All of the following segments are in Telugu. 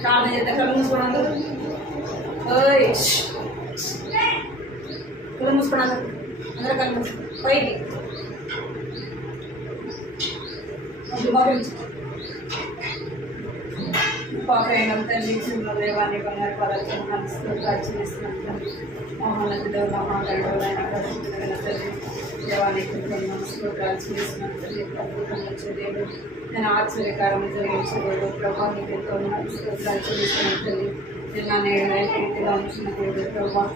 ప్రార్థన చేద్దాం. కళ్ళు మూసుకోవడం కళ్ళు మూసుకోవడం అందరూ కళ్ళు మూసుకో పైకి పాపైన తండ్రి చిన్న దేవాన్ని బంగారు పరిచేస్తున్నాం తండ్రి మహానందుడు మహాగణుడైన పరిశుద్ధుడైన తండ్రి దేవానికి నమస్కారాలు చేస్తున్నాం తండ్రి అద్భుతంగా వచ్చే దేవుడు నేను ఆశ్చర్యకారం జరిగించలేదు ప్రభావానికి ఎంతో నమస్కారాలు చేస్తున్నాం తండ్రి నిన్న నేడు రీతిగా ఉంచిన దేవుడు ప్రభావ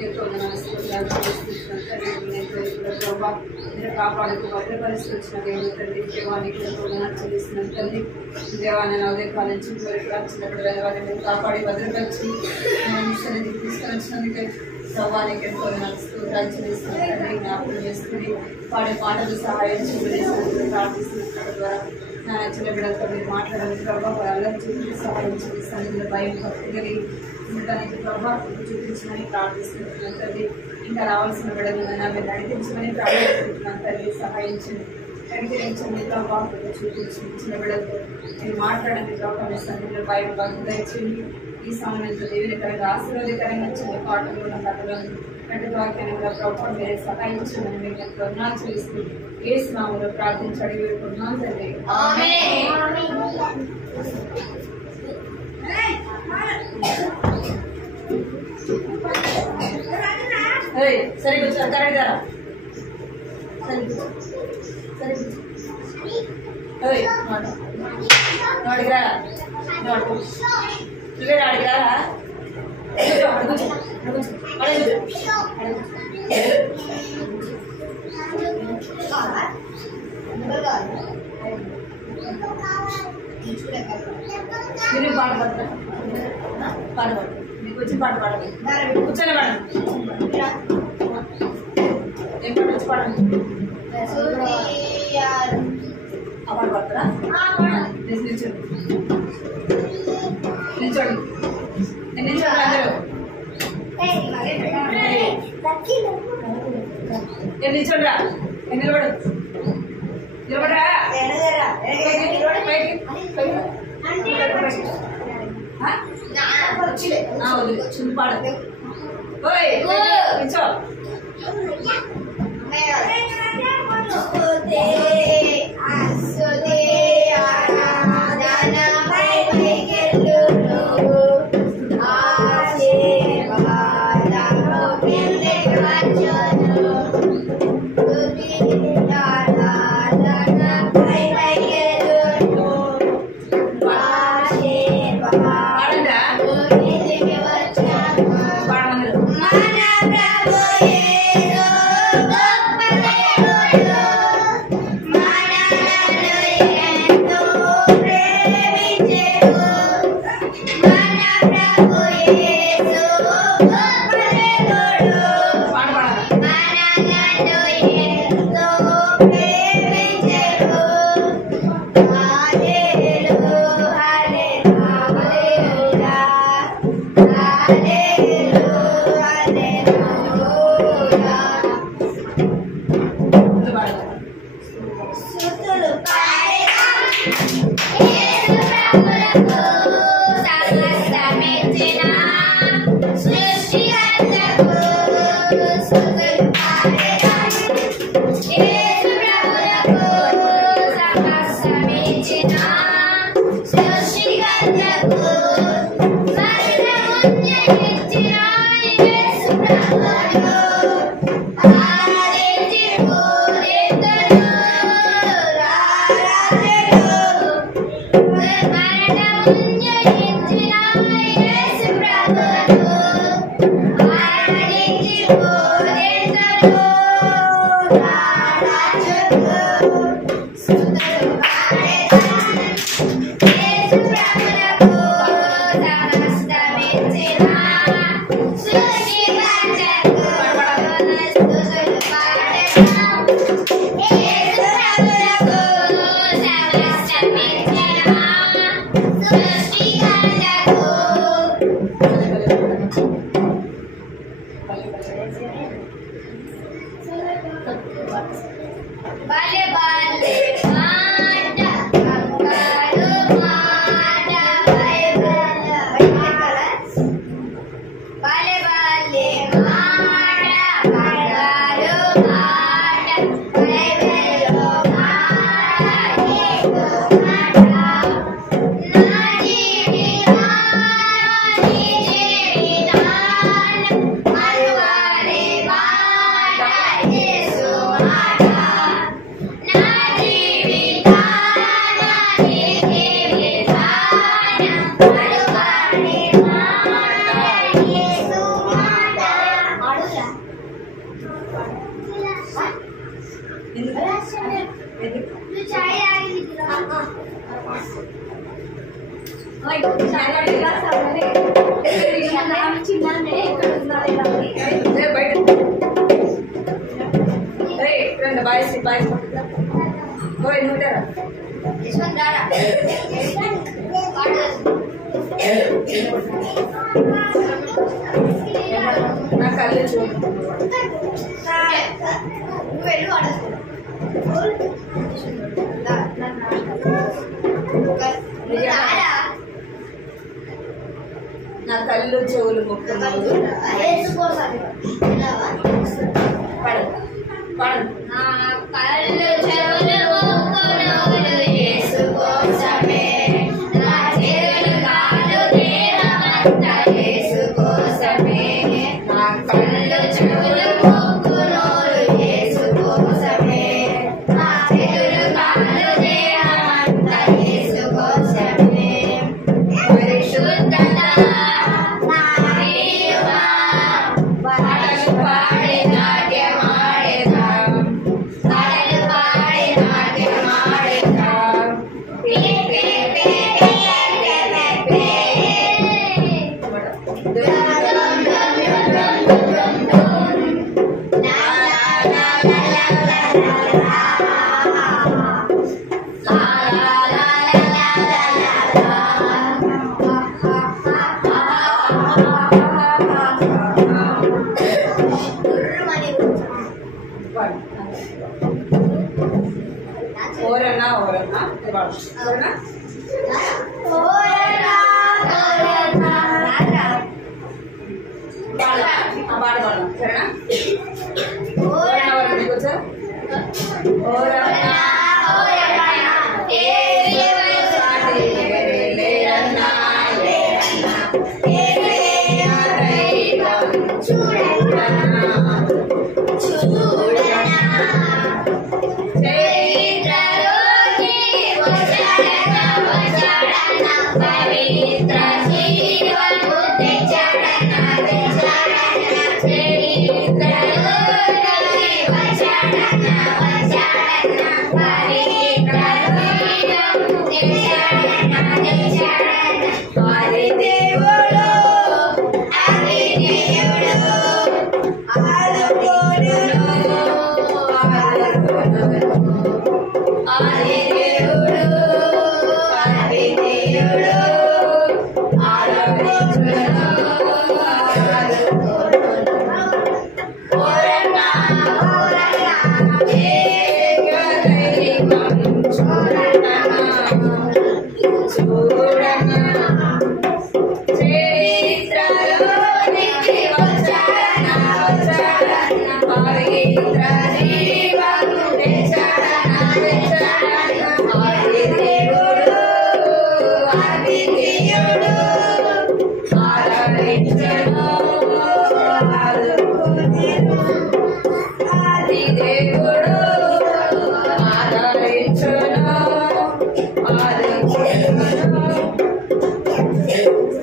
ఎంతో నమస్కారాలు చేస్తున్నాం తండ్రి నేను ప్రభావ నేను కాపాడుతూ భద్రపరిచి వచ్చిన దేవుడు తండ్రి దేవానికి ఎంతో చెల్లిస్తున్నాం తండ్రి దేవాన్ని ఉదయకాల నుంచి వరకు వచ్చినప్పుడు వారిని మీరు కాపాడి భద్రపరిచి సన్నిధికి తీసుకొచ్చినందుకే ప్రభావానికి ఎంతో నమస్కారాలు చెల్లిస్తున్నాం తండ్రి జ్ఞాపకం చేసుకుని పాడే పాటలు సహాయం చేస్తున్న ప్రార్థిస్తున్న ద్వారా నా చిన్న బిడ్డలతో మీరు మాట్లాడాలి ప్రభావ వాళ్ళని చూపించి సహాయం చేస్తాను భయం భక్తి కలిగి ఉండడానికి ప్రభావం చూపించమని ప్రార్థిస్తున్నాను తండ్రి ఇంకా రావాల్సిన బిడ్డలను మీరు నడిపించమని ప్రార్థిస్తున్నాను తండ్రి సహాయించండి నడిపించండి ప్రభావం చూపించి చిన్న బిడ్డలతో మీరు మాట్లాడండి ప్రభావం సన్నిధిలో భయం భక్తి దయచేయండి ఈ సమయంలో దేవునికరంగా ఆశీర్వాదకరంగా చిన్న పాటలు ఉన్న కథలను గట్టి వాక్యాన్ని కూడా ప్రభావం మీరే సహాయించమని మీకు ఎంతో రుణాలు చెల్లిస్తూ యేసు నామములో ప్రార్థించి అడిగి వేడుకుంటున్నాం తండ్రి సరే కూర్చో కరెక్ట్ గారా సరే అడిగిరా నువ్వే అడిగిరా మీరు పాట పాడతారు పాట పాడు మీకు వచ్చి పాట పాడాలి కూర్చొని పాడండి ఏం పాట వచ్చి పాడండి ఆ పాట పాడతారా నిల్చోండి నిల్చోండి నిల్చోండి అందరూ నిల్చోండిరా నిలబడు నిలబడరా పాడు నిల్చో Bale bale mata, kangaru mata, నా కళ్ళు చూడు నా కళ్ళు చెవులు ముక్కు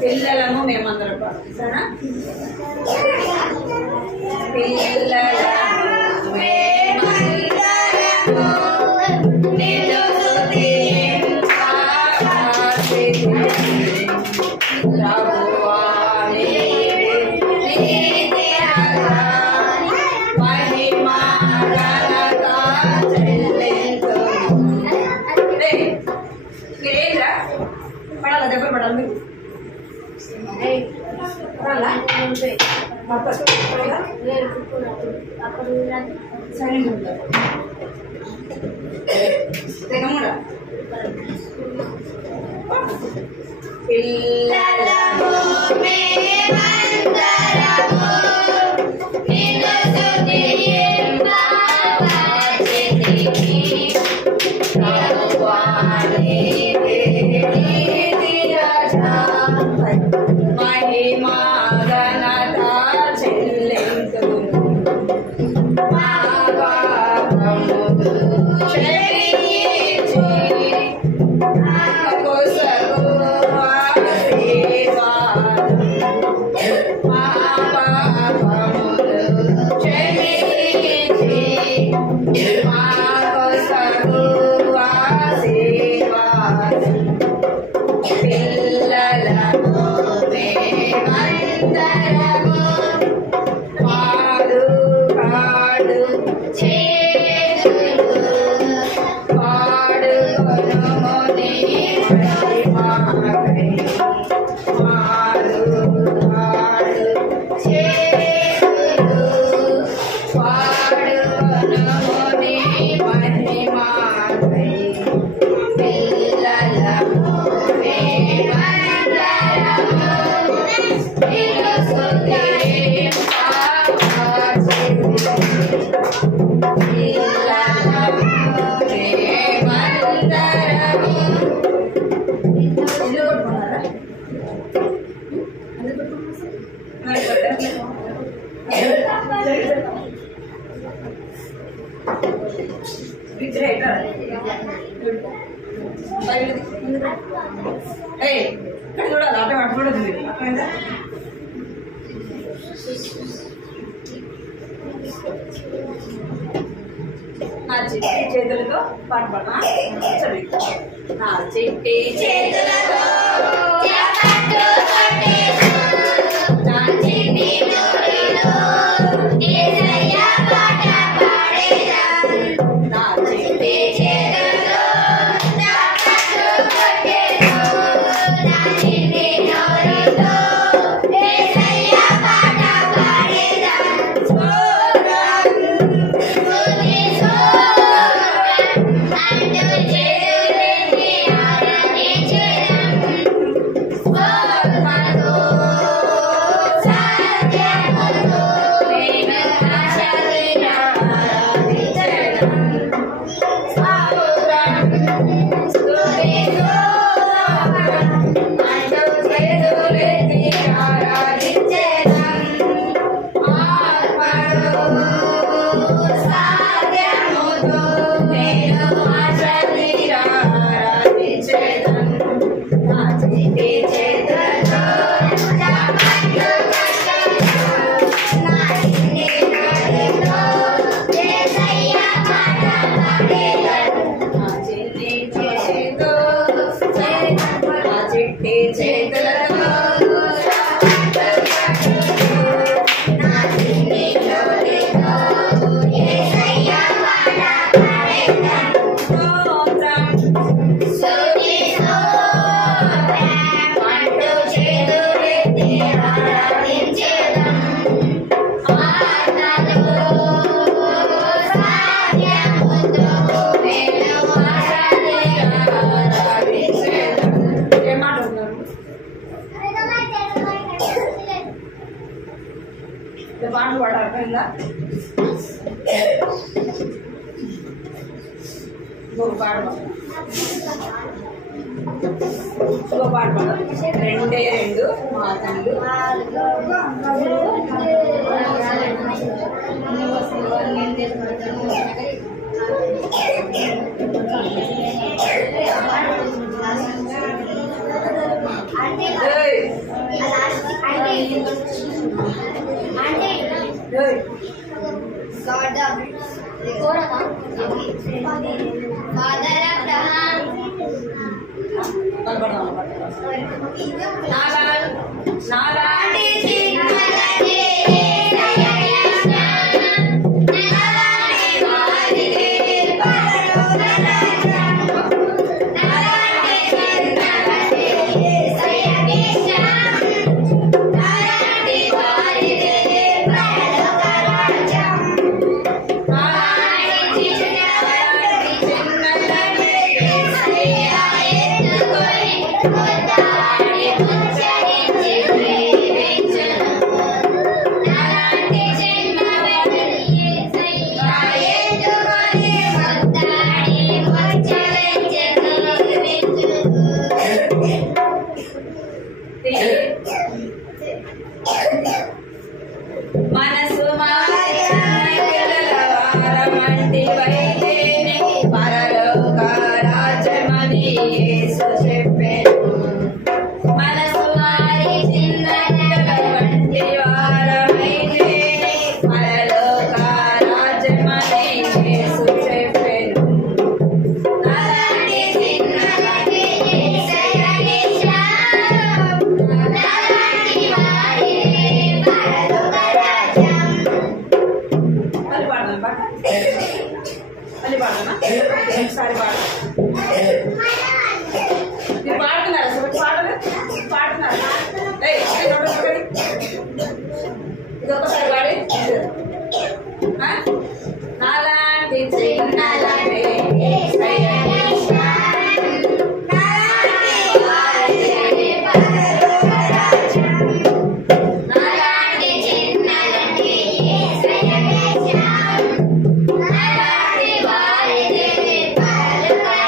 పిల్లలము మేమందరం సరేనా పడాలా దెబ్బలు పడాలి మీకు la la ఇక్కడ చూడాలి అటు అటు కూడా అర్థమైందా? నా చిట్టి చేతులతో పాట పాడనా? చదివి నా చిట్టి చేతులతో పాటలు పాట అర్థమైందా? ఇంకొక పాట రెండే రెండు మాటలు మనసు మాయమంటి వైదేని పరలోక రాజమని యేసు చెప్పెను. మనసు మారి చిన్నటువంటి వారమైదేని పరలోక రాజమని యేసు చెప్పెను. అలాంటి చిన్నటువంటి యేసయ్యని ఒకసారి మీరు పాడుతున్నారు అసలు పాటలు పాడుతున్నారు ఇది ఒకసారి పాడి నాలాంటి చిన్నలాంటి Bye.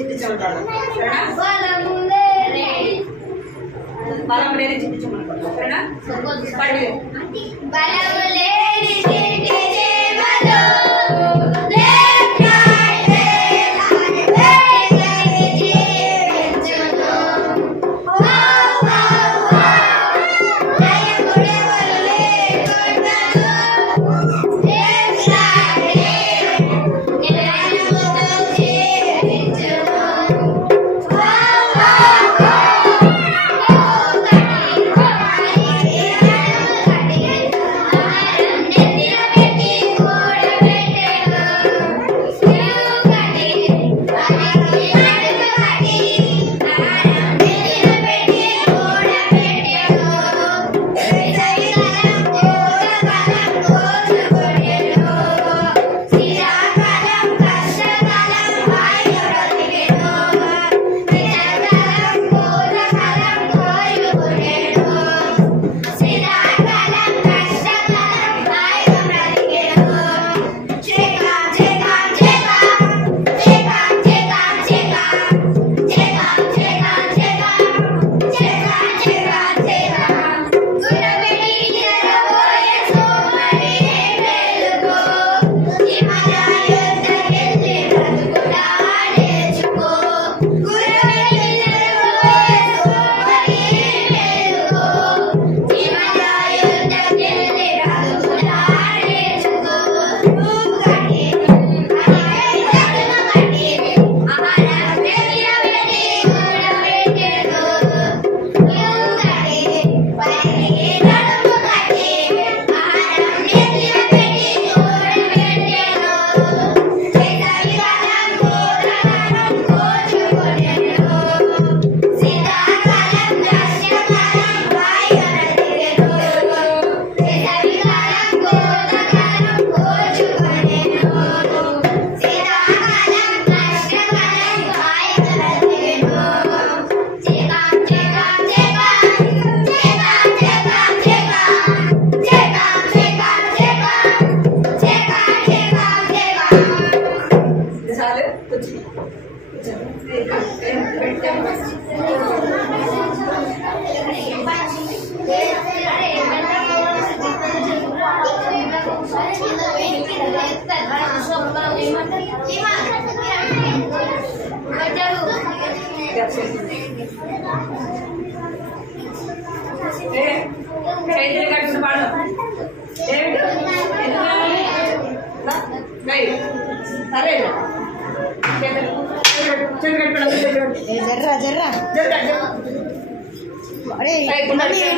చింతించమంటాడు. బలం లేని చింతించమనుకోండి. సరేనా? పడి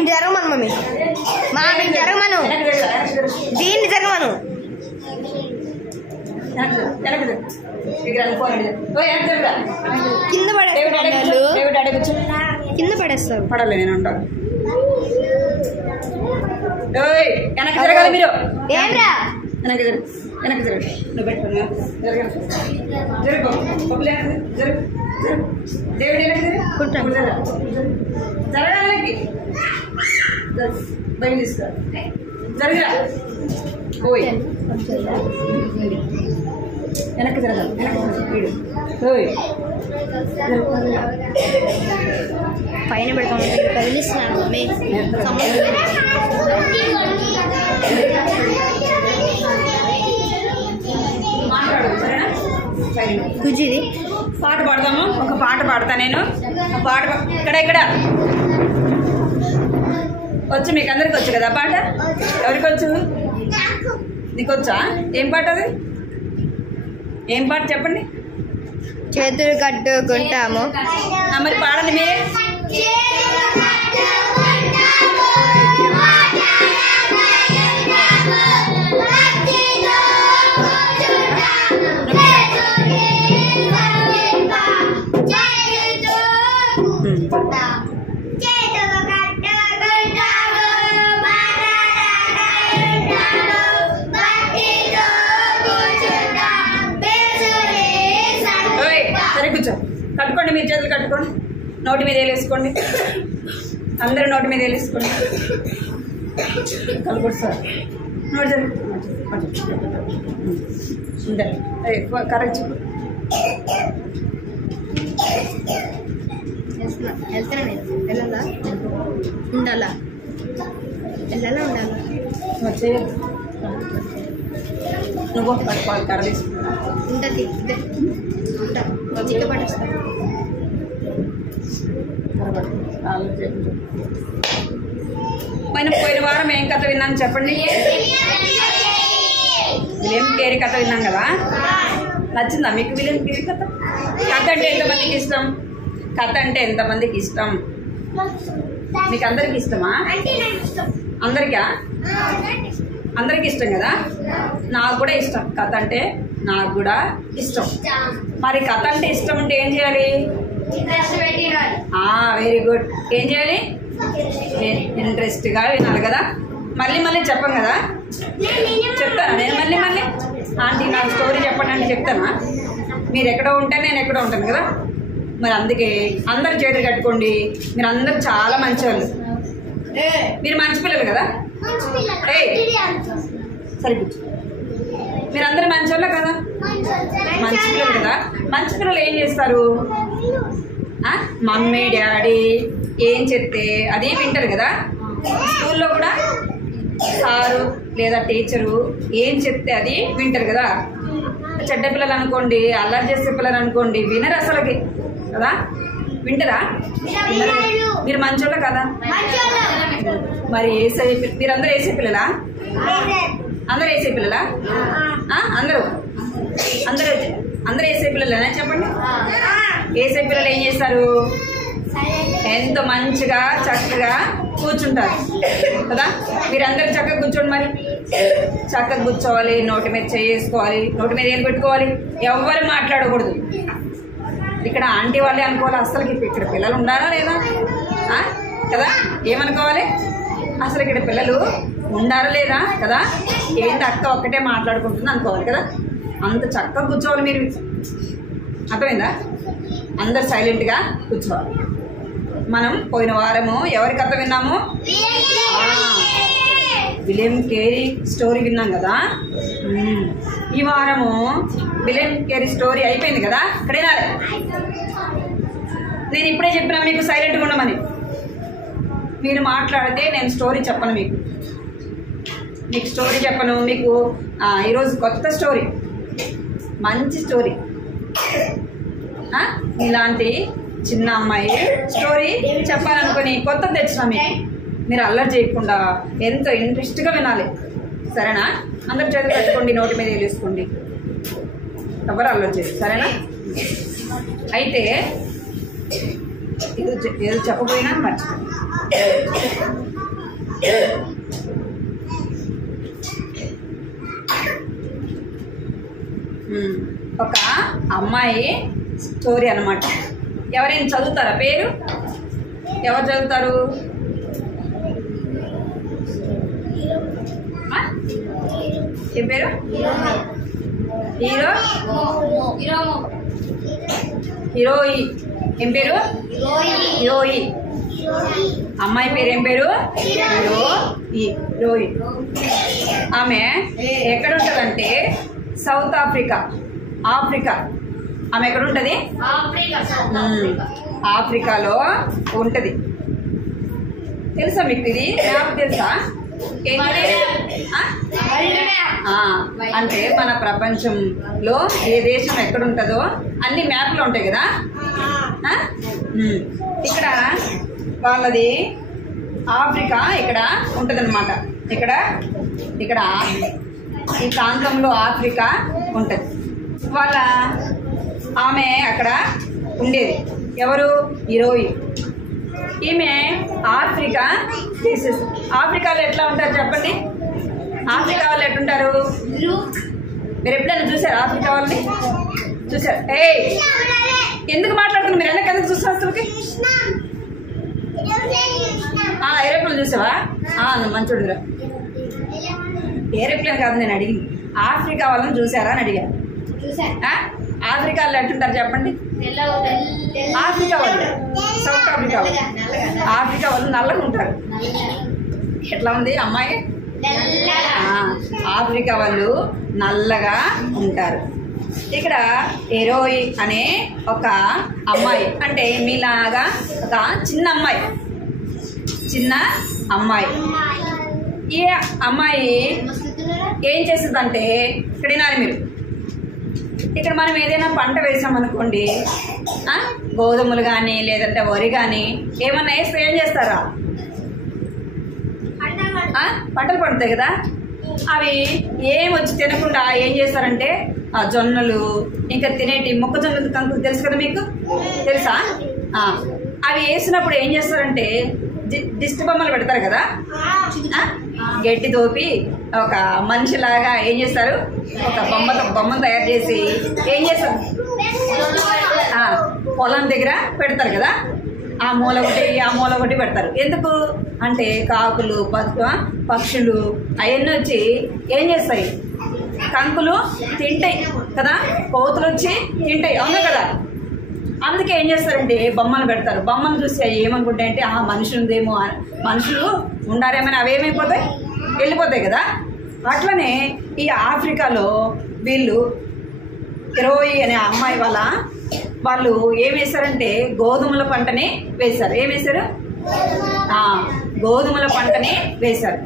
జరగమను మమ్మీ జరగమను దీన్ని జరగమను కింద కింద పడేస్తారు పడలే నేను ఉంటాను వెనక్కి జరగాలి మీరు ఏమ్రా వెనక్కి వెనక్కి జరగ నువ్వు పెట్టుకున్నా జరుగు జరుగు దేవుడు వెనక్కి జరగాలి బయట తీసుకో జరగరా ఓయ్ వెనక్కి జరగాలి పైన పెడతాము కదిలిస్తున్నాను గుజ్జిది పాట పాడదాము ఒక పాట పాడతా నేను పాట ఇక్కడ వచ్చు మీకు అందరికి వచ్చు కదా పాట ఎవరికి వచ్చు నీకు వచ్చా ఏం పాట అది ఏం పాట చెప్పండి చేతులు కట్టుకుంటాము మరి పాడండి మీరే కట్టుకోండి మీరు చేతులు కట్టుకోండి నోటి మీద వేసుకోండి అందరూ నోటి మీద వేసుకోండి కలుపుడు సార్ నోటి కరెక్ట్ వెళ్తున్నా నేను వెళ్ళాలా ఉండాలా వెళ్ళాలా ఉండాలా నువ్వు పట్టుకోవాలి కర్ర తీసుకున్నా ఉంటుంది ఇదే ఉంటా చిక్క పట్టేస్తా పోయిన వారం ఏం కథ విన్నాను చెప్పండి. విలియం కేరీ కథ విన్నాం కదా. నచ్చిందా మీకు విలియం కేరీ కథ? కథ అంటే ఎంతమందికి ఇష్టం? కథ అంటే ఎంతమందికి ఇష్టం? మీకు అందరికి ఇష్టమా? అందరికా? అందరికి ఇష్టం కదా. నాకు కూడా ఇష్టం కథ అంటే, నాకు కూడా ఇష్టం. మరి కథ అంటే ఇష్టం అంటే ఏం చేయాలి? Very good. ఏం చేయాలి? ఇంట్రెస్ట్గా వినాలి కదా. మళ్ళీ మళ్ళీ చెప్పం కదా. చెప్తానా నేను మళ్ళీ మళ్ళీ? ఆంటీ నాకు స్టోరీ చెప్పండి అంటే చెప్తానా? మీరు ఎక్కడో ఉంటే నేను ఎక్కడో ఉంటాను కదా. మరి అందుకే అందరు చేతులు కట్టుకోండి. మీరు అందరు చాలా మంచివాళ్ళు. మీరు మంచి పిల్లలు కదా. సరే కూర్చో. మీరు అందరు మంచివాళ్ళే కదా. మంచి పిల్లలు కదా. మంచి పిల్లలు ఏం చేస్తారు? మమ్మీ డాడీ ఏం చెప్తే అదే వింటారు కదా. స్కూల్లో కూడా సారు లేదా టీచరు ఏం చెప్తే అది వింటారు కదా. చెడ్డ పిల్లలు అనుకోండి, అల్లరి చేసే పిల్లలు అనుకోండి, వినరు అసలుకి కదా. వింటారా? మీరు మంచోళ్ళ కదా. మరి ఏసే మీరందరూ వేసే పిల్లలా? అందరూ వేసే పిల్లలా? అందరూ అందరూ అందరూ వేసే పిల్లలేనా చెప్పండి. వేసే పిల్లలు ఏం చేస్తారు? ఎంతో మంచిగా చక్కగా కూర్చుంటారు కదా. మీరందరూ చక్కగా కూర్చోండి. మరి చక్కగా కూర్చోవాలి. నోటి మీద చేసుకోవాలి. నోటి మీద ఏం పెట్టుకోవాలి? ఎవ్వరు మాట్లాడకూడదు. ఇక్కడ ఆంటీ వాళ్ళే అనుకోవాలి. అసలు ఇక్కడ పిల్లలు ఉండాలా లేదా కదా. ఏమనుకోవాలి? అసలు ఇక్కడ పిల్లలు ఉండారా లేదా కదా. ఏంటి అక్క ఒక్కటే మాట్లాడుకుంటుంది అనుకోవాలి కదా. అంత చక్కగా కూర్చోవాలి మీరు. అర్థమైందా? అందరు సైలెంట్గా కూర్చోవాలి. మనం పోయిన వారము ఎవరి కథ విన్నాము? విలియం కేరీ స్టోరీ విన్నాం కదా. ఈ వారము విలియం కేరీ స్టోరీ అయిపోయింది కదా. ఇక్కడేనా? నేను ఇప్పుడే చెప్పినా మీకు సైలెంట్గా ఉండమని. మీరు మాట్లాడితే నేను స్టోరీ చెప్పను. మీకు స్టోరీ చెప్పను. మీకు ఈరోజు కొత్త స్టోరీ, మంచి స్టోరీ. ఇలాంటి చిన్న అమ్మాయి స్టోరీ చెప్పాలనుకుని కొత్త తెచ్చినా మీకు. మీరు అల్లరి చేయకుండా ఎంతో ఇంట్రెస్ట్గా వినాలి. సరేనా? అందరు చేతులు పెట్టుకోండి. నోటి మీద వేసుకోండి. ఎవరు అల్లరి చేసి. సరేనా? అయితే ఏదో చెప్పబోయినా మర్చిపోయింది. ఒక అమ్మాయి స్టోరీ అన్నమాట. ఎవరైనా చదువుతారా? పేరు ఎవరు చదువుతారు? ఏం పేరు? హీరోయి. ఏం పేరు? హీరోయి. అమ్మాయి పేరు ఏం పేరు? హీరోయి. ఆమె ఎక్కడ ఉంటుందంటే సౌత్ ఆఫ్రికా. ఆమె ఎక్కడ ఉంటుంది? ఆఫ్రికాలో ఉంటుంది. తెలుసా మీకు? ఇది మ్యాప్ తెలుసా? అంటే మన ప్రపంచంలో ఏ దేశం ఎక్కడ ఉంటుందో అన్ని మ్యాప్లో ఉంటాయి కదా. ఇక్కడ వాళ్ళది ఆఫ్రికా ఇక్కడ ఉంటుందన్నమాట. ఇక్కడ ఈ ప్రాంతంలో ఆఫ్రికా ఉంటుంది. ఆమె అక్కడ ఉండేది. ఎవరు? హీరోయి. ఈమె ఆఫ్రికా తీసేసి. ఆఫ్రికాలో ఎట్లా ఉంటారు చెప్పండి? ఆఫ్రికా వాళ్ళు ఎట్లుంటారు? మీరు ఎప్పుడైనా చూసారు ఆఫ్రికా వాళ్ళని? చూసారు? ఎందుకు మాట్లాడుతున్నారు మీరు? ఎందుకు చూస్తున్నారు? అసలుకి ఏరోప్లేన్ చూసావా? నువ్వు మంచోడురా. ఏరోప్లేన్ కాదు నేను అడిగింది. ఆఫ్రికా వాళ్ళని చూసారా అని అడిగాను. ఆఫ్రికాలో ఎట్లుంటారు చెప్పండి? ఆఫ్రికా వాళ్ళు, సౌత్ ఆఫ్రికా వాళ్ళు. ఆఫ్రికా వాళ్ళు నల్లగా ఉంటారు. ఎట్లా ఉంది అమ్మాయి? ఆఫ్రికా వాళ్ళు నల్లగా ఉంటారు. ఇక్కడ ఎరోయి అనే ఒక అమ్మాయి, అంటే మీలాగా ఒక చిన్న అమ్మాయి. ఈ అమ్మాయి ఏం చేస్తుందంటే, ఇక్కడ వినాలి మీరు, ఇక్కడ మనం ఏదైనా పంట వేసామనుకోండి, గోధుమలు కానీ లేదంటే వరి కానీ ఏమన్నా వేస్తే ఏం చేస్తారా, పంటలు పండుతాయి కదా. అవి ఏం వచ్చి తినకుండా ఏం చేస్తారంటే ఆ జొన్నలు, ఇంకా తినేటి మొక్కజొన్నలు కంకులు తెలుసు కదా మీకు, తెలుసా? అవి వేసినప్పుడు ఏం చేస్తారంటే దిష్టి బొమ్మలు పెడతారు కదా, గట్టి తోపి ఒక మనిషిలాగా ఏం చేస్తారు, ఒక బొమ్మను తయారు చేసి ఏం చేస్తారు, పొలం దగ్గర పెడతారు కదా. ఆ మూల ఒకటి పెడతారు. ఎందుకు అంటే కాకులు పక్షులు అవన్నీ వచ్చి ఏం చేస్తాయి, కంకులు తింటాయి కదా, కోతులు వచ్చి తింటాయి, అవునా కదా. అందుకే ఏం చేస్తారంటే బొమ్మలు పెడతారు. బొమ్మను చూసి అవి ఏమనుకుంటాయంటే మనుషులుదేమో, మనుషులు ఉండారేమని అవేమైపోతాయి, వెళ్ళిపోతాయి కదా. అట్లనే ఈ ఆఫ్రికాలో వీళ్ళు ఎరోయి అనే అమ్మాయి వాళ్ళు ఏం వేశారంటే గోధుమల పంటని వేశారు. ఏం వేశారు, గోధుమల పంటని వేశారు.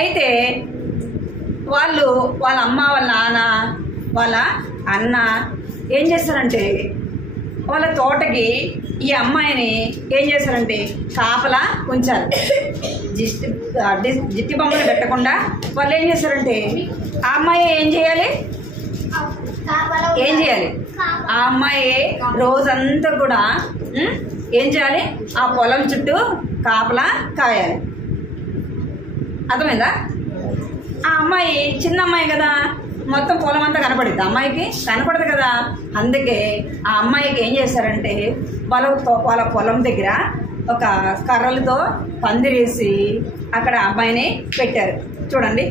అయితే వాళ్ళ అమ్మ, వాళ్ళ నాన్న, వాళ్ళ అన్న ఏం చేస్తారంటే వాళ్ళ తోటకి ఈ అమ్మాయిని ఏం చేశారంటే కాపలా ఉంచారు. జిట్టి బొమ్మలు పెట్టకుండా వాళ్ళు ఏం చేశారంటే ఆ అమ్మాయి ఏం చేయాలి, ఆ అమ్మాయి రోజంతా కూడా ఏం చేయాలి, ఆ పొలం చుట్టూ కాపలా కాయాలి. అర్థమైందా? ఆ అమ్మాయి చిన్న అమ్మాయి కదా, మొత్తం పొలం అంతా కనపడుద్ది, అమ్మాయికి కనపడదు కదా. అందుకే ఆ అమ్మాయికి ఏం చేశారంటే వాళ్ళ పొలం దగ్గర ఒక కర్రలతో పందిరేసి అక్కడ అమ్మాయిని పెట్టారు. చూడండి,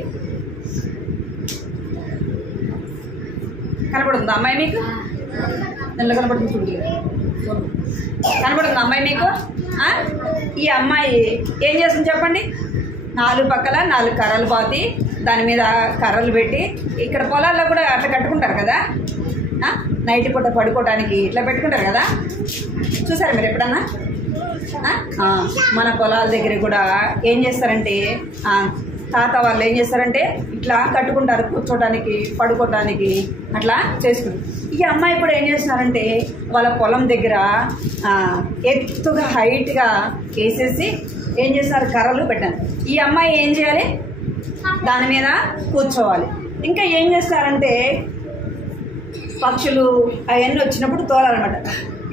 కనపడుతుంది అమ్మాయి మీకు, నెల కనపడుతుంది, చూడండి కనపడుతుంది అమ్మాయి మీకు. ఈ అమ్మాయి ఏం చేస్తుంది చెప్పండి, 4 పక్కల 4 కర్రలు పాతి దాని మీద కర్రలు పెట్టి, ఇక్కడ పొలాల్లో కూడా అట్లా కట్టుకుంటారు కదా, నైట్ పూట పడుకోవడానికి ఇట్లా పెట్టుకుంటారు కదా, చూసారా మీరు ఎప్పుడన్నా? మన పొలాల దగ్గర కూడా ఏం చేస్తారంటే తాత వాళ్ళు ఏం చేస్తారంటే ఇట్లా కట్టుకుంటారు, కూర్చోడానికి పడుకోవడానికి అట్లా చేసుకుంటారు. ఈ అమ్మాయి కూడా ఏం చేస్తున్నారంటే వాళ్ళ పొలం దగ్గర ఎత్తుగా హైట్గా వేసేసి ఏం చేస్తున్నారు, కర్రలు పెట్టారు. ఈ అమ్మాయి ఏం చేయాలి, దాని మీద కూర్చోవాలి. ఇంకా ఏం చేస్తారంటే పక్షులు అవన్నీ వచ్చినప్పుడు తోలాలన్నమాట.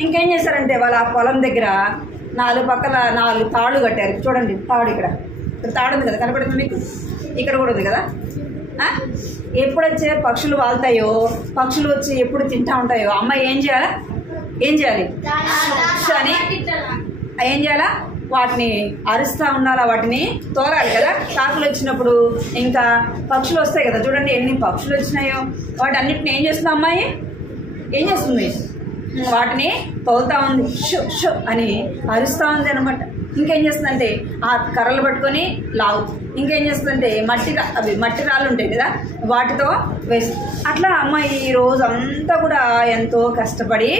ఇంకేం చేస్తారంటే వాళ్ళ పొలం దగ్గర 4 పక్కల 4 తాళ్ళు కట్టారు. చూడండి తాడు, ఇక్కడ తాడు ఉంది కదా, కనపడుతుంది మీకు, ఇక్కడ కూడా ఉంది కదా. ఎప్పుడొచ్చే పక్షులు వాళ్తాయో, పక్షులు వచ్చి ఎప్పుడు తింటా ఉంటాయో అమ్మాయి ఏం చేయాలి అని ఏం చేయాలా, వాటిని అరుస్తూ ఉండాలా, వాటిని తోలాలి కదా. కాకులు వచ్చినప్పుడు ఇంకా పక్షులు వస్తాయి కదా, చూడండి ఎన్ని పక్షులు వచ్చినాయో. వాటి అన్నిటిని ఏం చేస్తుంది అమ్మాయి, ఏం చేస్తుంది, వాటిని తోలుతా ఉంది, షు షు అని అరుస్తూ ఉంది అనమాట. ఇంకేం చేస్తుందంటే ఆ కర్రలు పట్టుకొని లాగుతుంది. ఇంకేం చేస్తుందంటే మట్టి రాళ్ళు ఉంటాయి కదా, వాటితో వేసి అట్లా అమ్మాయి రోజంతా కూడా ఎంతో కష్టపడి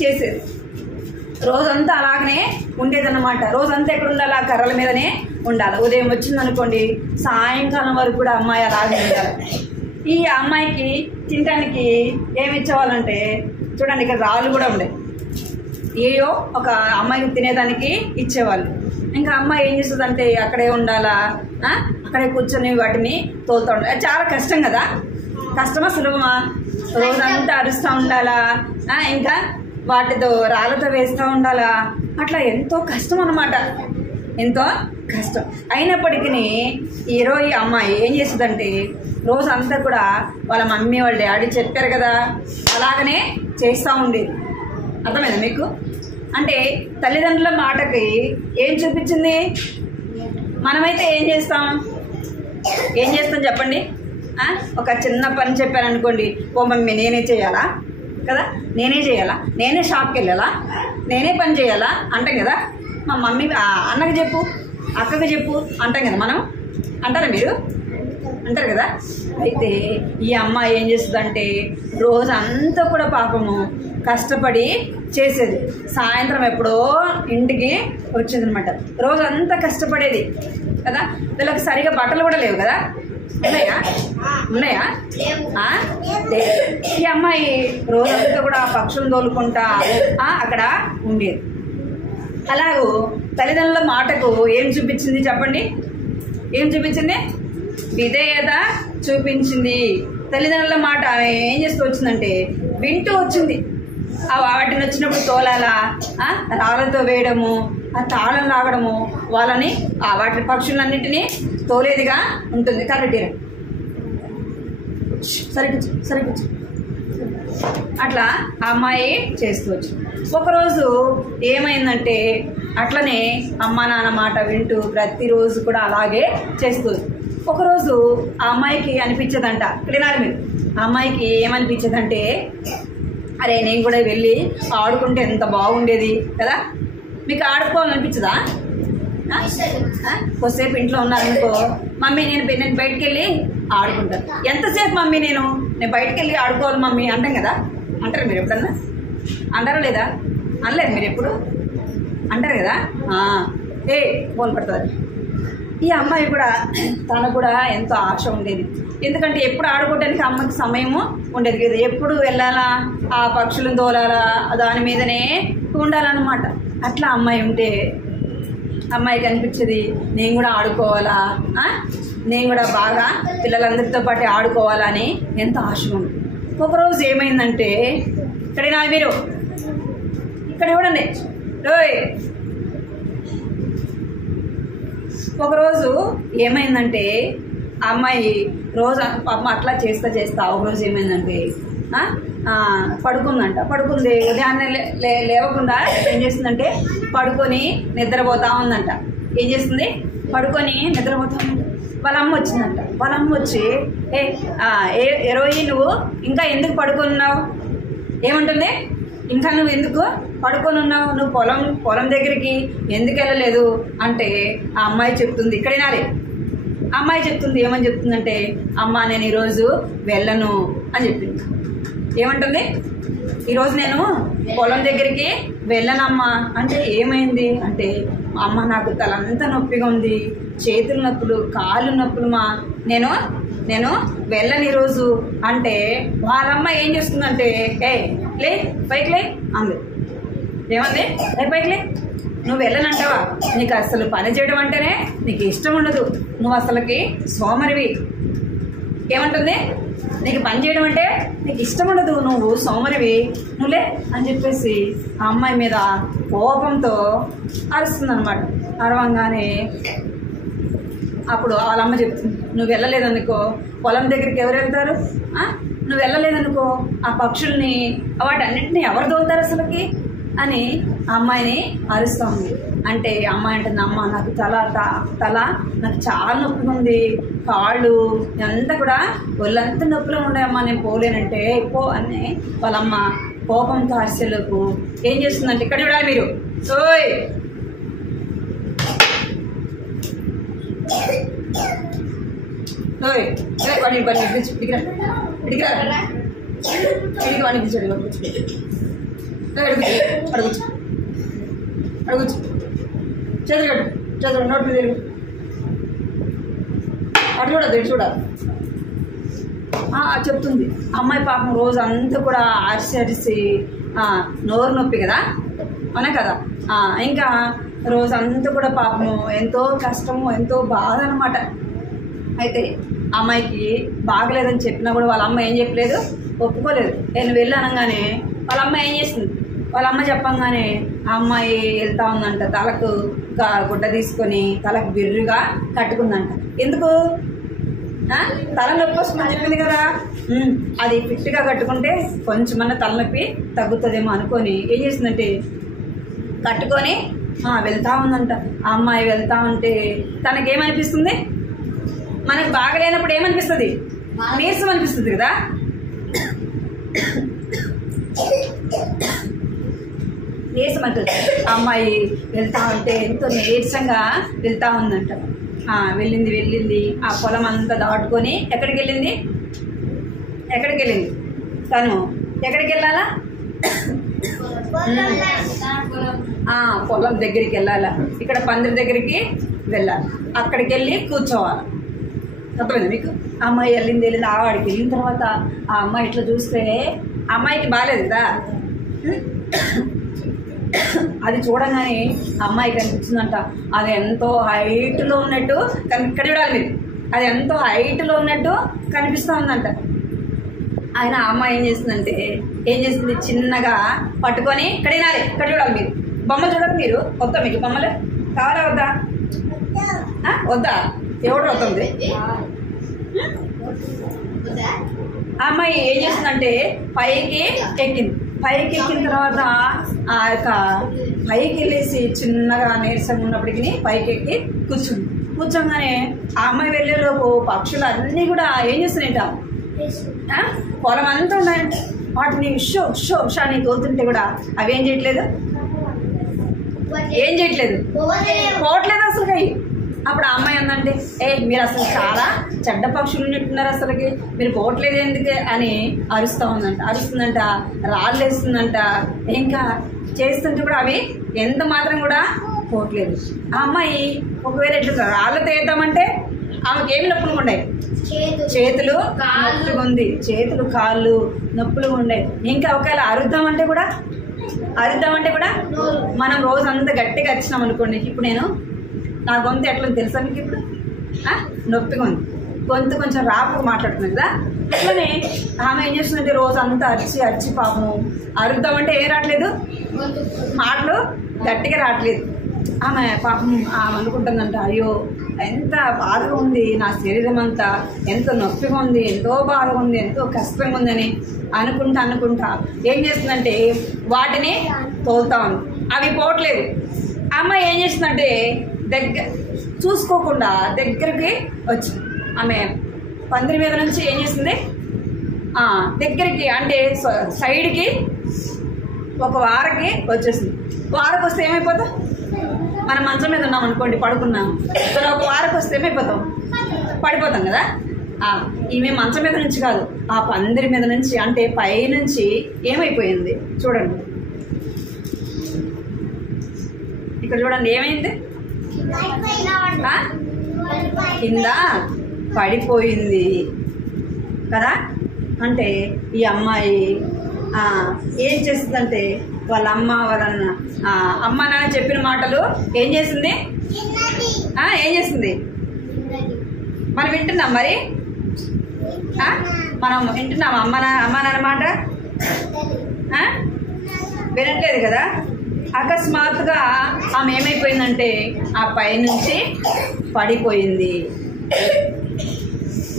చేసేది. రోజంతా అలాగనే ఉండేదన్నమాట. రోజంతా ఎక్కడ ఉండాలి, ఆ కర్రల మీదనే ఉండాలి. ఉదయం వచ్చిందనుకోండి సాయంకాలం వరకు కూడా అమ్మాయి అలాగే ఉండాలి. ఈ అమ్మాయికి తినడానికి ఏమి ఇచ్చేవాళ్ళంటే చూడండి, ఇక్కడ రాళ్ళు కూడా ఉండే, ఏయో ఒక అమ్మాయికి తినేదానికి ఇచ్చేవాళ్ళు. ఇంకా అమ్మాయి ఏం చేస్తుందంటే అక్కడే ఉండాలా, అక్కడే కూర్చొని వాటిని తోలుతూ ఉండాలి. అది చాలా కష్టం కదా, కష్టమా సులభమా? రోజంతా అరుస్తూ ఉండాలా, ఇంకా వాటితో రాళ్ళతో వేస్తూ ఉండాలా, అట్లా ఎంతో కష్టం అన్నమాట, ఎంతో కష్టం. అయినప్పటికీ ఈరోజు ఈ అమ్మాయి ఏం చేస్తుందంటే రోజంతా కూడా వాళ్ళ మమ్మీ వాళ్ళ డాడీ చెప్పారు కదా అలాగనే చేస్తూ ఉండేది. అర్థమైందా మీకు? అంటే తల్లిదండ్రుల మాటకి ఏం చూపించింది. మనమైతే ఏం చేస్తాం చెప్పండి. ఒక చిన్న పని చెప్పాను అనుకోండి, ఓ మమ్మీ నేనే చేయాలా కదా, నేనే చేయాలా, నేనే షాప్కి వెళ్ళాలా, నేనే పని చేయాలా అంటాం కదా. మా మమ్మీ అన్నకి చెప్పు, అక్కకి చెప్పు అంటాం కదా మనం. అంటారా మీరు? అంటారు కదా. అయితే ఈ అమ్మాయి ఏం చేస్తుందంటే రోజంతా కూడా పాపము కష్టపడి చేసేది, సాయంత్రం ఎప్పుడో ఇంటికి వచ్చేది అనమాట. రోజంతా కష్టపడేది కదా. వీళ్ళకి సరిగా బట్టలు కూడా లేవు కదా, ఉన్నాయా? ఉన్నాయా? ఈ అమ్మాయి రోజంతా కూడా పక్షులను తోలుకుంటా అక్కడ ఉండేది. అలాగూ తల్లిదండ్రుల మాటకు ఏం చూపించింది చెప్పండి? ఏం చూపించింది? విధేయత చూపించింది. తల్లిదండ్రుల మాట ఏం చేస్తూ వచ్చిందంటే వింటూ వచ్చింది. వాటిని వచ్చినప్పుడు తోలాలా, రాళ్ళతో వేయడము, ఆ తాళం లాగడము, వాళ్ళని వాటి పక్షులన్నింటినీ తోలేదిగా ఉంటుంది. కాబట్టి సరిగ్గా అట్లా ఆ అమ్మాయి చేస్తూ వచ్చింది. ఒకరోజు ఏమైందంటే అట్లనే అమ్మ నాన్న మాట వింటూ ప్రతిరోజు కూడా అలాగే చేస్తుంది. ఒకరోజు ఆ అమ్మాయికి అనిపించదంట, వినాలి మీరు, ఆ అమ్మాయికి ఏమనిపించదంటే అరే నేను కూడా వెళ్ళి ఆడుకుంటే ఎంత బాగుండేది కదా. మీకు ఆడుకోవాలనిపించదా? కొద్దిసేపు ఇంట్లో ఉన్నారనుకో, మమ్మీ నేను బయటికి వెళ్ళి ఆడుకుంటాను. ఎంతసేపు మమ్మీ నేను బయటికి వెళ్ళి ఆడుకోవాలి మమ్మీ అంటాం కదా. అంటారు మీరు ఎప్పుడన్నా? అంటారా లేదా? అనలేదు మీరు ఎప్పుడు? అంటారు కదా. ఫోన్ పడుతుంది. ఈ అమ్మాయి కూడా తనకు కూడా ఎంతో ఆశ ఉండేది. ఎందుకంటే ఎప్పుడు ఆడుకోవడానికి అమ్మకి సమయము ఉండేది కదా. ఎప్పుడు వెళ్ళాలా, ఆ పక్షులను తోలాలా, దాని మీదనే ఉండాలన్నమాట. అట్లా అమ్మాయి ఉంటే అమ్మాయికి అనిపించేది నేను కూడా ఆడుకోవాలా, నేను కూడా బాగా పిల్లలందరితో పాటు ఆడుకోవాలని ఎంతో ఆశ ఉంది. ఒకరోజు ఏమైందంటే ఇక్కడైనా మీరు ఇక్కడ చూడండి, ఒకరోజు ఏమైందంటే ఆ అమ్మాయి రోజు అట్లా చేస్తా ఒకరోజు ఏమైందంటే పడుకుంది. ఉదయాన్నే లేవకుండా ఏం చేస్తుందంటే పడుకొని నిద్రపోతా ఉందంట. ఏం చేస్తుంది? పడుకొని నిద్రపోతా ఉందంట. వాళ్ళ అమ్మ వచ్చిందంట. వాళ్ళ అమ్మ వచ్చి ఎరోయి నువ్వు ఇంకా ఎందుకు పడుకొని ఉన్నావు? ఏమంటుంది? ఇంకా నువ్వు ఎందుకు పడుకొని ఉన్నావు? నువ్వు పొలం దగ్గరికి ఎందుకు వెళ్ళలేదు అంటే ఆ అమ్మాయి చెప్తుంది, ఇక్కడేనాలే అమ్మాయి చెప్తుంది. ఏమని చెప్తుందంటే అమ్మ నేను ఈరోజు వెళ్ళను అని చెప్పింది. ఏమంటుంది? ఈరోజు నేను పొలం దగ్గరికి వెళ్ళనమ్మా అంటే ఏమైంది అంటే అమ్మ నాకు తలంతా నొప్పిగా ఉంది, చేతులు నొప్పులు, కాళ్ళు నొప్పులు మా నేను వెళ్ళను ఈరోజు అంటే వాళ్ళమ్మ ఏం చేస్తుందంటే లే పైకి లే అంది. ఏమంది? పైకి లే, నువ్వు వెళ్ళనంటావా? నీకు అసలు పని చేయడం అంటేనే నీకు ఇష్టం ఉండదు, నువ్వు అసలుకి సోమరివి. ఏమంటుంది? నీకు పని చేయడం అంటే నీకు ఇష్టం ఉండదు, నువ్వు సోమరివి, నువ్వులే అని చెప్పేసి ఆ అమ్మాయి మీద కోపంతో అరుస్తుంది అనమాట. అరవంగానే అప్పుడు వాళ్ళమ్మ చెప్తుంది, నువ్వు వెళ్ళలేదనుకో పొలం దగ్గరికి ఎవరు వెళ్తారు? నువ్వు వెళ్ళలేదనుకో ఆ పక్షుల్ని వాటన్నింటినీ ఎవరు తోలుతారు అసలుకి అని ఆ అమ్మాయిని అరుస్తూ ఉంది. అంటే అమ్మాయి అంటుంది, అమ్మ నాకు తల నాకు చాలా నొప్పిగా ఉంది, కాళ్ళు అంతా కూడా ఒళ్ళంతా నొప్పిలో ఉన్నాయమ్మా, నేను పోలేనంటే పో అని వాళ్ళమ్మ కోపంతో అరిసెలకు ఏం చేస్తుందంటే ఇక్కడ చూడాలి మీరు, వాడిని అడుగుచ్చు చేతులు నోట్ మీద అటు చూడాలి చెప్తుంది. అమ్మాయి పాపం రోజు అంతా కూడా అరిసి నోరు నొప్పి కదా, అనే కదా. ఇంకా రోజంతా కూడా పాపము ఎంతో కష్టము, ఎంతో బాధ అనమాట. అయితే అమ్మాయికి బాగలేదని చెప్పినా కూడా వాళ్ళ అమ్మ ఏం చెప్పలేదు, ఒప్పుకోలేదు. నేను వెళ్ళి అనగానే వాళ్ళ అమ్మ ఏం చేస్తుంది? వాళ్ళ అమ్మ చెప్పంగానే ఆ అమ్మాయి వెళ్తా ఉందంట, తలకు గుడ్డ తీసుకొని తలకు బిర్రుగా కట్టుకుందంట. ఎందుకు? తల నొప్పి వస్తుందని చెప్పింది కదా, అది ఫిట్గా కట్టుకుంటే కొంచెమన్నా తలనొప్పి తగ్గుతుందేమో అనుకొని ఏం చేస్తుందంటే కట్టుకొని వెళ్తా ఉందంట. ఆ అమ్మాయి వెళ్తా ఉంటే తనకేమనిపిస్తుంది? మనకు బాగలేనప్పుడు ఏమనిపిస్తుంది? నీరసం అనిపిస్తుంది కదా. నీరసం అంటుంది. ఆ అమ్మాయి వెళ్తా ఉంటే ఎంతో నీరసంగా వెళ్తా ఉందంట. వెళ్ళింది ఆ పొలం అంతా దాటుకొని ఎక్కడికి వెళ్ళింది తను ఎక్కడికి వెళ్ళాలా పొలం దగ్గరికి వెళ్ళాలా ఇక్కడ పందిరి దగ్గరికి వెళ్ళాలి అక్కడికి వెళ్ళి కూర్చోవాలి అర్థమైంది మీకు అమ్మాయి వెళ్ళింది ఆ వాడికి వెళ్ళిన తర్వాత ఆ అమ్మాయి ఇట్లా చూస్తే అమ్మాయికి బాగాలేదు కదా అది చూడగానే అమ్మాయి కనిపించిందంట అది ఎంతో హైట్లో ఉన్నట్టు ఇక్కడ చూడాలి మీరు అది ఎంతో హైట్లో ఉన్నట్టు కనిపిస్తూ ఉందంట ఆయన అమ్మాయి ఏం చేసింది చిన్నగా పట్టుకొని ఇక్కడ వినాలి ఇక్కడ చూడాలి మీరు బొమ్మలు చూడాలి మీరు వద్దా మీకు బొమ్మలు కావాలా వద్దా ఎవడు అవుతుంది ఆ అమ్మాయి ఏం చేసిందంటే పైకి ఎక్కిన తర్వాత ఆ యొక్క పైకి వెళ్ళేసి చిన్నగా నీరసంగా ఉన్నప్పటికీ పైకి ఎక్కి కూర్చోగానే ఆ అమ్మాయి వెళ్ళేలోపు పక్షులు అన్నీ కూడా ఏం చేస్తున్నాయిట పొలం అంతా ఉన్నాయంట వాటిని ఉషో అని తోలుతుంటే కూడా అవి ఏం చేయట్లేదు పోవట్లేదు అసలు అప్పుడు ఆ అమ్మాయి అందంటే మీరు అసలు చాలా చెడ్డ పక్షులు ఉన్నట్టున్నారు అసలుకి మీరు పోవట్లేదు ఎందుకు అని అరుస్తుందంట రాళ్ళు వేస్తుందంట ఇంకా చేస్తుంటే కూడా అవి ఎంత మాత్రం కూడా పోవట్లేదు ఆ అమ్మాయి ఒకవేళ ఎట్లా రాళ్ళతో వేద్దామంటే ఆమెకి ఏమి నొప్పులు ఉన్నాయి చేతులు కాళ్ళు నొప్పులు ఉన్నాయి ఇంకా ఒకవేళ అరుద్దామంటే కూడా మనం రోజంతా గట్టిగా వచ్చినాం అనుకోండి ఇప్పుడు నేను నా గొంతు ఎట్లా తెలుసా మీకు ఇప్పుడు నొప్పిగా ఉంది గొంతు కొంచెం రాపుగా మాట్లాడుతుంది కదా అట్లనే ఆమె ఏం చేస్తుందంటే రోజు అంతా అరిచి పాపము అరుద్దామంటే ఏం రావట్లేదు మాటలు గట్టిగా రావట్లేదు ఆమె పాపం ఆమె అనుకుంటుందంట అయ్యో ఎంత బాధగా ఉంది నా శరీరం అంతా ఎంతో నొప్పిగా ఉంది ఎంతో బాధగా ఉంది ఎంతో కష్టంగా ఉందని అనుకుంటా ఏం చేస్తుందంటే వాటిని తోలుతా ఉంది అవి పోవట్లేదు అమ్మాయి ఏం చేస్తుందంటే చూసుకోకుండా దగ్గరికి వచ్చి ఆమె పందిరి మీద నుంచి ఏం చేస్తుంది దగ్గరికి అంటే సైడ్కి ఒక వారకి వచ్చేసింది వారకు వస్తే ఏమైపోతాం మనం మంచం మీద ఉన్నాం అనుకోండి పడుకున్నాం ఒక వారకు వస్తే ఏమైపోతాం పడిపోతాం కదా ఈమె మంచం మీద నుంచి కాదు ఆ పందిరి మీద నుంచి అంటే పై నుంచి ఏమైపోయింది చూడండి ఇక్కడ చూడండి ఏమైంది కింద పడిపోయింది కదా అంటే ఈ అమ్మాయి ఏం చేస్తుందంటే వాళ్ళ అమ్మ నాన్న చెప్పిన మాటలు ఏం చేసింది మనం వింటున్నాం మరి మనం వింటున్నాం అమ్మ నాన్న మాట వినట్లేదు కదా అకస్మాత్తుగా ఆమె ఏమైపోయిందంటే ఆ పైనుంచి పడిపోయింది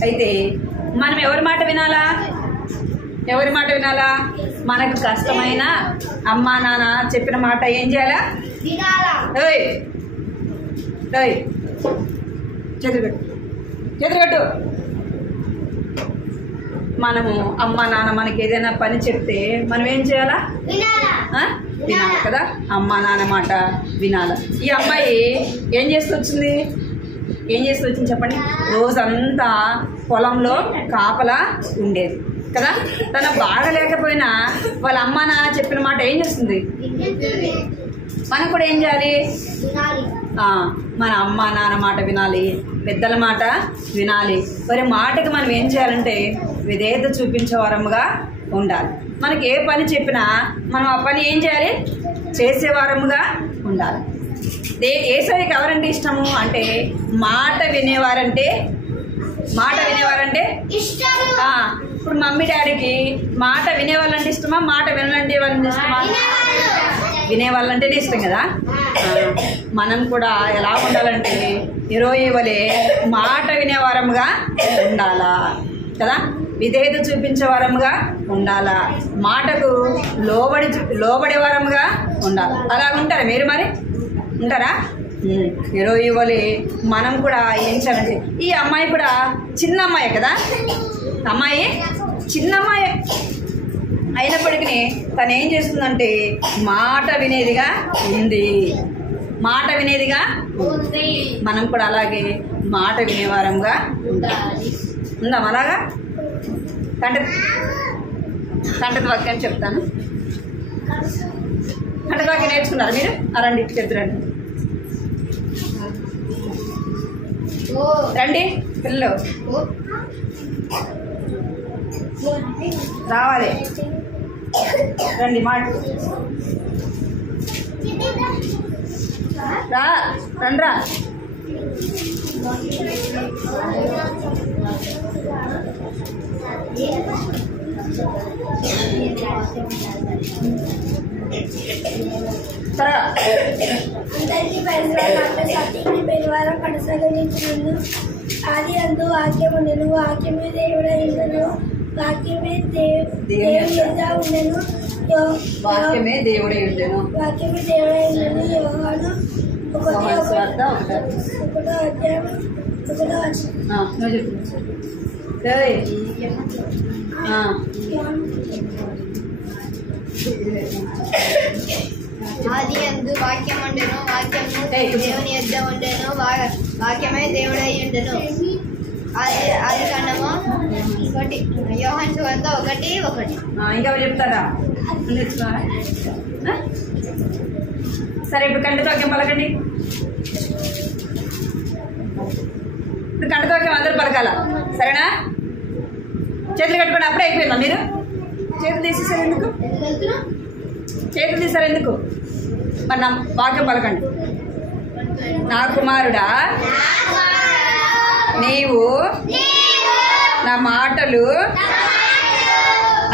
అయితే మనం ఎవరి మాట వినాలా మనకు కష్టమైన అమ్మా నాన్న చెప్పిన మాట ఏం చేయాలా చేతురుగట్టు మనము అమ్మా నాన్న మనకి ఏదైనా పని చెప్తే మనం ఏం చేయాలా వినాలి కదా అమ్మా నాన్న మాట వినాలి ఈ అమ్మాయి ఏం చేస్తూ వచ్చింది చెప్పండి రోజంతా పొలంలో కాపలా ఉండేది కదా తన బాగా లేకపోయినా వాళ్ళ అమ్మా నాన్న చెప్పిన మాట ఏం చేస్తుంది మనం కూడా ఏం చేయాలి మన అమ్మా నాన్న మాట వినాలి పెద్దల మాట వినాలి మరి మాటకి మనం ఏం చేయాలంటే విధేయత చూపించే వారముగా ఉండాలి మనకి ఏ పని చెప్పినా మనం ఆ పని ఏం చేయాలి చేసేవారముగా ఉండాలి ఏసరికి ఎవరంటే ఇష్టము అంటే మాట వినేవారంటే ఇప్పుడు మమ్మీ డాడీకి మాట వినేవాళ్ళంటే ఇష్టమా మాట వినాలంటే వాళ్ళంటే ఇష్టమా వినేవాళ్ళంటేనే ఇష్టం కదా మనం కూడా ఎలా ఉండాలంటే వలె మాట వినేవారముగా ఉండాలా కదా విధేయత చూపించే వారముగా ఉండాలా మాటకు లోబడేవారముగా ఉండాలి అలా ఉంటారా మీరు మరి ఉంటారా వలె మనం కూడా ఏం చేయాలంటే ఈ అమ్మాయి కూడా చిన్న అమ్మాయి కదా అమ్మాయి చిన్న అమ్మాయి అయినప్పటికీ తను ఏం చేస్తుందంటే మాట వినేదిగా ఉంది మాట వినేదిగా మనం కూడా అలాగే మాట వినేవారంగా ఉందాం. అలాగా కంటత వాక్యం చెప్తాను. కంటత వాక్యం నేర్చుకున్నారు మీరు? రండి చెప్తురండి. రండి పిల్లలు రావాలి. రండి మాట రా రండి రా. త్వరగా ఆది అందు వాక్యం ఉండెను, వాక్యమే దేవుడైండెను, వాక్యమే దేవుని యొద్ద ఉండెను, వాక్యమే దేవుడై ఉండెను. వాక్యమే దేవుడైండెను. యోహాను 1:1 అధ్యాయం 1వ ఆది యందు వాక్యం ఉండెను, వాక్యము దేవుని యొద్ద ఉండెను, వాక్యమే దేవుడై ఉండెను. ఆది కాండము 1 యోహాను సువార్త 1:1. ఇంకా చెప్తారా? సరే ఇప్పుడు కంటత వాక్యం పలకండి. ఇప్పుడు కంటత వాక్యం అందరూ పలకాల. సరేనా? చేతులు కట్టుకుని అప్పుడే అయిపోయిందా మీరు? చేతులు తీసేసారు ఎందుకు? చేతులు తీసారు ఎందుకు? మరి నా వాక్యం పలకండి. నా కుమారుడా, నీవు నా మాటలు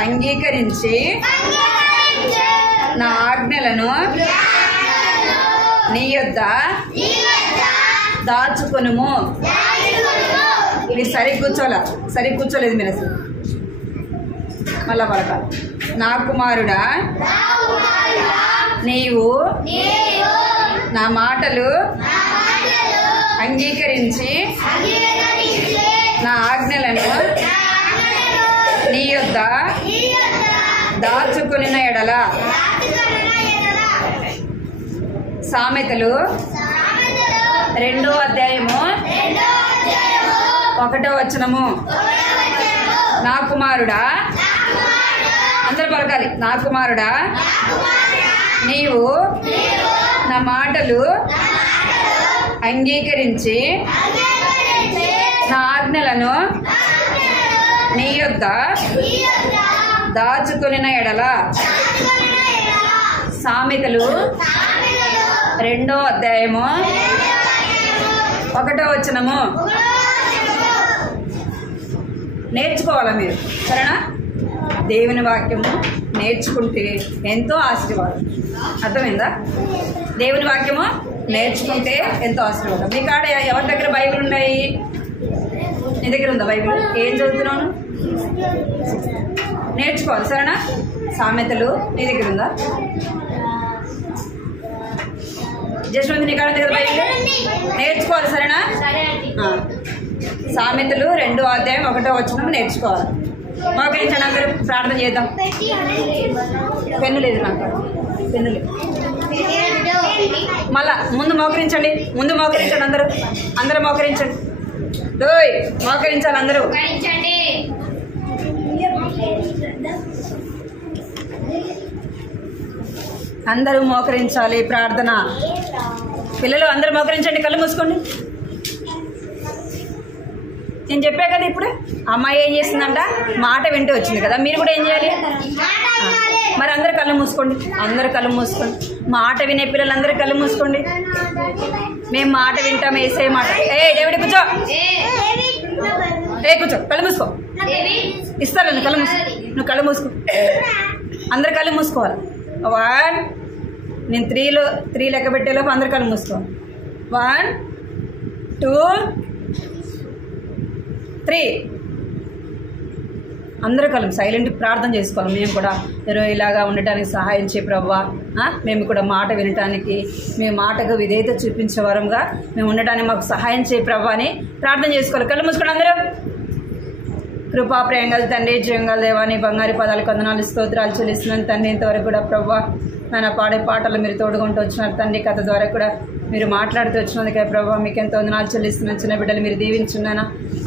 అంగీకరించి నా ఆజ్ఞలను నీ యొద్ద దాచుకొనుము. మీరు సరి కూర్చోలేదు మీరు అసలు. మళ్ళా పలకాలి. నా కుమారుడా, నీవు నా మాటలు అంగీకరించి నా ఆజ్ఞలను నీ యొద్ద దాచుకొనిన ఎడల. సామెతలు 2వ అధ్యాయము 1వ వచనము. నా కుమారుడా, అందరూ పలకాలి. నా కుమారుడా, నీవు నా మాటలు అంగీకరించి నా ఆజ్ఞలను నీ యొద్ద దాచుకొనిన ఎడల. సామెతలు 2వ అధ్యాయము 1వ వచనము. నేర్చుకోవాలా మీరు? సరేనా? దేవుని వాక్యము నేర్చుకుంటే ఎంతో ఆశీర్వాదం. అర్థమైందా? దేవుని వాక్యము నేర్చుకుంటే ఎంతో ఆశీర్వాదం. మీ కాడ ఎవరి దగ్గర బైబిల్ ఉన్నాయి? నీ దగ్గర ఉందా బైబిల్? ఏం చదువుతున్నాను? నేర్చుకోవాలి. సరేనా? సామెతలు నీ దగ్గర ఉందా? జస్వంత్ నీ కాడ దగ్గర బైబిల్ నేర్చుకోవాలి. సరేనా? సామెతలు 2వ అధ్యాయం 1వ వచనం నేర్చుకోవాలి. మోకరించండి అందరూ, ప్రార్థన చేద్దాం. పెన్ను లేదు నాకు, పెన్ను లేదు. మళ్ళా ముందు మోకరించండి అందరూ మోకరించండి. డోయ్ మోకరించాలి అందరూ. అందరూ మోకరించాలి. ప్రార్థన. పిల్లలు అందరూ మోకరించండి, కళ్ళు మూసుకోండి. నేను చెప్పా కదా ఇప్పుడు, అమ్మాయి ఏం చేస్తుందంట? మాట వింటూ వచ్చింది కదా. మీరు కూడా ఏం చేయాలి? మరి అందరు కళ్ళు మూసుకోండి. మాట వినే పిల్లలందరూ కళ్ళు మూసుకోండి. మేము మాట వింటాం, వేసే మాట. డేవిడ్ కూర్చో, కూర్చో, కళ్ళు మూసుకో. ఇస్తాను కళ్ళు మూసుకో. నువ్వు కళ్ళు మూసుకో. అందరు కళ్ళు మూసుకోవాలి. 1 నేను 3 లెక్క పెట్టేలోపు అందరు కళ్ళు మూసుకోవాలి. 1 2 3 అందరూ కలం సైలెంట్ ప్రార్థన చేసుకోవాలి. మేము కూడా ఇలాగా ఉండటానికి సహాయం చేయ ప్రభువా. మేము కూడా మాట వినటానికి, మేము మాటకు విధేయత చూపించే వరంగా మేము ఉండటానికి మాకు సహాయం చేయ ప్రభువా అని ప్రార్థన చేసుకోవాలి. కళ్ళు మూసుకోండి అందరూ. కృపా ప్రేంగల తండ్రి, జీవంగల దేవాని బంగారు పదాలకు వందనాలు స్తోత్రాలు చెల్లిస్తున్నాను తండ్రి. ఇంతవరకు కూడా ప్రభువా నాయన పాడే పాటలు మీరు తోడుకుంటూ వచ్చినారు తండ్రి. కథ ద్వారా కూడా మీరు మాట్లాడుతూ వచ్చినందుకే ప్రభావ మీకు ఎంతో వందనాలు చెల్లిస్తున్నాను. చిన్న బిడ్డలు మీరు దీవించున్నాను,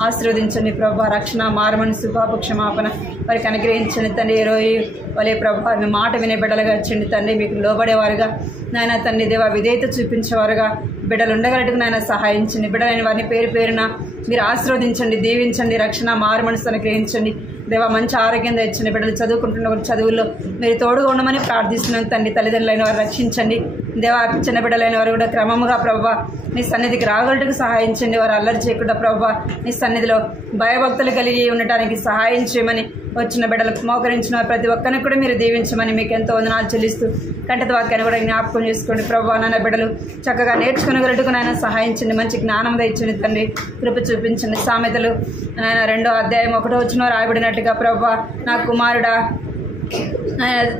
ఆశీర్వదించండి ప్రభావ. రక్షణ, మారుమనసు, పాప క్షమాపణ వారికి అనుగ్రహించండి తండ్రి. ఏ రోజు వాళ్ళే ప్రభావ మీ మాట వినే బిడ్డలుగా వచ్చండి తండ్రి. మీకు లోబడేవారుగా నాయన తండ్రి దేవా విధేయత చూపించేవారుగా బిడ్డలు ఉండగలట్టుకు నాయన సహాయించండి. బిడ్డలైన వారిని పేరు పేరున మీరు ఆశీర్వదించండి, దీవించండి. రక్షణ, మారు మనసు అనుగ్రహించండి దేవా. మంచి ఆరోగ్యం తెచ్చండి. బిడ్డలు చదువుకుంటున్న చదువుల్లో మీరు తోడుగా ఉండమని ప్రార్థిస్తున్నాను తండ్రి. తల్లిదండ్రులైన వారు రక్షించండి దేవా. చిన్న బిడ్డలైన వారు కూడా క్రమముగా ప్రభావ నీ సన్నిధికి రాగలటుకు సహాయించండి. వారు అల్లరి చేయకుండా ప్రభావ నీ సన్నిధిలో భయభక్తులు కలిగి ఉండటానికి సహాయం చేయమని వచ్చిన బిడ్డలకు మోకరించిన ప్రతి ఒక్కరిని కూడా మీరు దీవించమని మీకు ఎంతో వందనాలు చెల్లిస్తూ కంటత వాక్యాన్ని కూడా జ్ఞాపకం చేసుకోండి ప్రభావ. నాన్న బిడ్డలు చక్కగా నేర్చుకునగలటుకు నాయన సహాయించండి. మంచి జ్ఞానం దయచండి తండ్రి. కృప చూపించండి. సామెతలు నాయన 2వ అధ్యాయం 1వ వచనంలో రాయబడినట్టుగా ప్రభావ నా కుమారుడా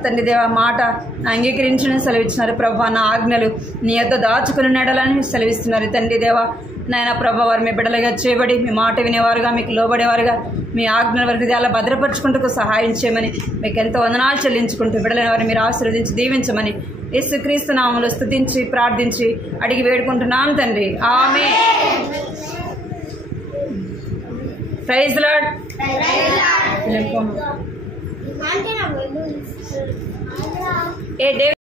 తండ్రి దేవ మాట అంగీకరించిన సెలవిచ్చినారు ప్రభావ. నా ఆజ్ఞలు నీ యొద్ద దాచుకుని నెడలని సెలవిస్తున్నారు తండ్రి దేవ. నాయన ప్రభావ వారు మీ బిడ్డలుగా చేయబడి మీ మాట వినేవారుగా మీకు లోబడేవారుగా మీ ఆజ్ఞల వరకు అలా భద్రపరుచుకుంటూ సహాయం చేయమని మీకు ఎంతో వందనాలు చెల్లించుకుంటూ బిడ్డలైన వారిని మీరు ఆశీర్వదించి దీవించమని యేసుక్రీస్తు నామములో స్తుతించి ప్రార్థించి అడిగి వేడుకుంటున్నాం తండ్రి. ఆమేన్. Praise lord. ఏ